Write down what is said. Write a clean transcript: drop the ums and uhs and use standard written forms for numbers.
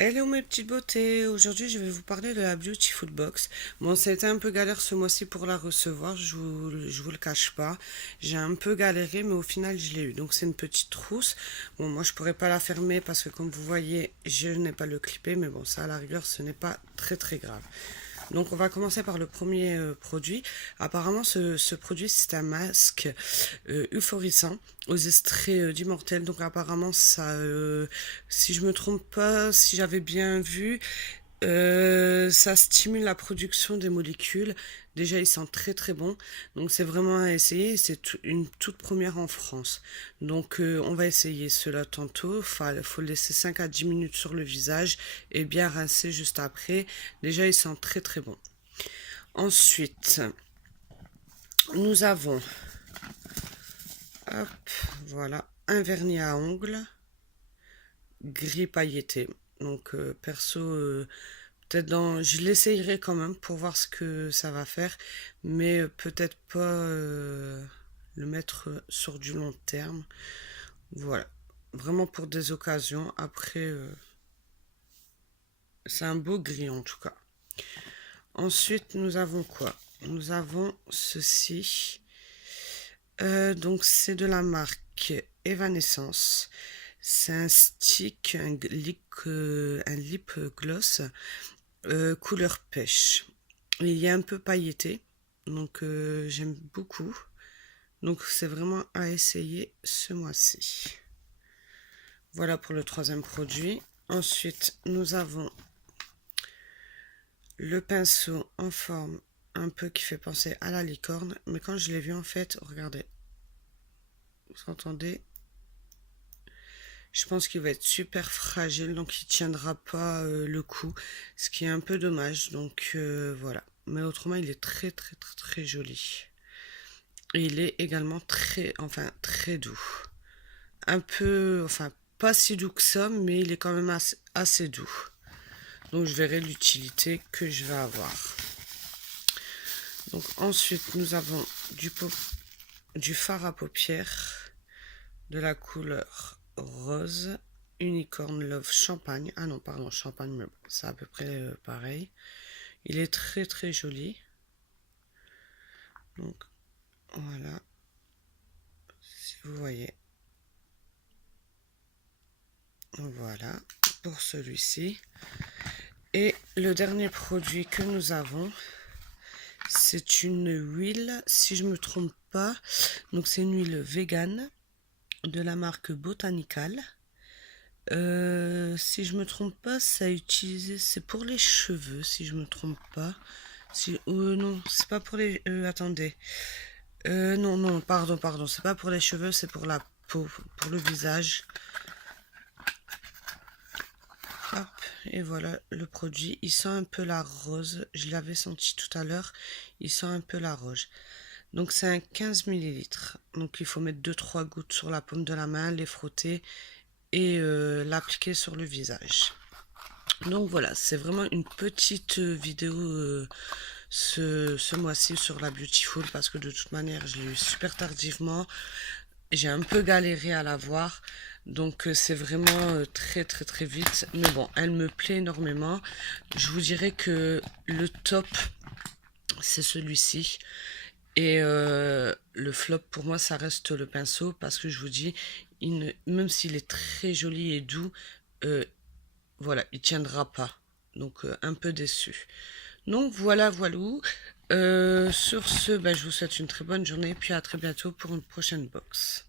Hello mes petites beautés, aujourd'hui je vais vous parler de la Beautiful Box. Bon, ça a été un peu galère ce mois-ci pour la recevoir, je vous le cache pas. J'ai un peu galéré mais au final je l'ai eu. Donc c'est une petite trousse. Bon, moi je pourrais pas la fermer parce que comme vous voyez je n'ai pas le clippé, mais bon, ça à la rigueur ce n'est pas très très grave. Donc on va commencer par le premier produit. Apparemment ce produit c'est un masque euphorisant aux extraits d'immortel. Donc apparemment ça, si je me trompe pas, si j'avais bien vu, ça stimule la production des molécules. Déjà, il sent très très bon. Donc, c'est vraiment à essayer. C'est une toute première en France. Donc, on va essayer cela tantôt. Faut le laisser 5 à 10 minutes sur le visage et bien rincer juste après. Déjà, il sent très très bon. Ensuite, nous avons, hop, voilà, un vernis à ongles gris pailleté. Donc, perso, peut-être je l'essayerai quand même pour voir ce que ça va faire, mais peut-être pas le mettre sur du long terme. Voilà, vraiment pour des occasions. Après, c'est un beau gris en tout cas. Ensuite, nous avons quoi? Nous avons ceci. Donc, c'est de la marque Evanescence. C'est un stick, un lip gloss couleur pêche. Il est un peu pailleté, donc j'aime beaucoup. Donc c'est vraiment à essayer ce mois-ci. Voilà pour le troisième produit. Ensuite, nous avons le pinceau en forme un peu qui fait penser à la licorne. Mais quand je l'ai vu en fait, regardez, vous entendez? Je pense qu'il va être super fragile, donc il tiendra pas le coup, ce qui est un peu dommage. Donc voilà. Mais autrement, il est très très très très joli. Et il est également très doux. Un peu, enfin, pas si doux que ça, mais il est quand même assez doux. Donc je verrai l'utilité que je vais avoir. Donc ensuite, nous avons du fard à paupières de la couleur rose. Unicorn Love Champagne. Ah non, pardon, Champagne, mais c'est à peu près pareil. Il est très très joli. Donc voilà, si vous voyez. Voilà pour celui-ci. Et le dernier produit que nous avons, c'est une huile, si je me trompe pas. Donc c'est une huile végane de la marque Botanical. Si je me trompe pas, ça a utilisé, c'est pour les cheveux, si je me trompe pas. Si, non, c'est pas pour les. Attendez. Non, non, pardon, c'est pas pour les cheveux, c'est pour la peau, pour le visage. Hop, et voilà le produit. Il sent un peu la rose. Je l'avais senti tout à l'heure. Il sent un peu la rose. Donc c'est un 15 millilitres. Donc il faut mettre 2-3 gouttes sur la paume de la main, les frotter et l'appliquer sur le visage. Donc voilà, c'est vraiment une petite vidéo ce mois-ci sur la Beautiful parce que de toute manière je l'ai eu super tardivement. J'ai un peu galéré à la voir. Donc c'est vraiment très très très vite. Mais bon, elle me plaît énormément. Je vous dirais que le top, c'est celui-ci. Et le flop pour moi, ça reste le pinceau parce que je vous dis, même s'il est très joli et doux, euh, voilà, il tiendra pas. Donc un peu déçu. Donc voilà, voilà. Sur ce, ben, je vous souhaite une très bonne journée et puis à très bientôt pour une prochaine box.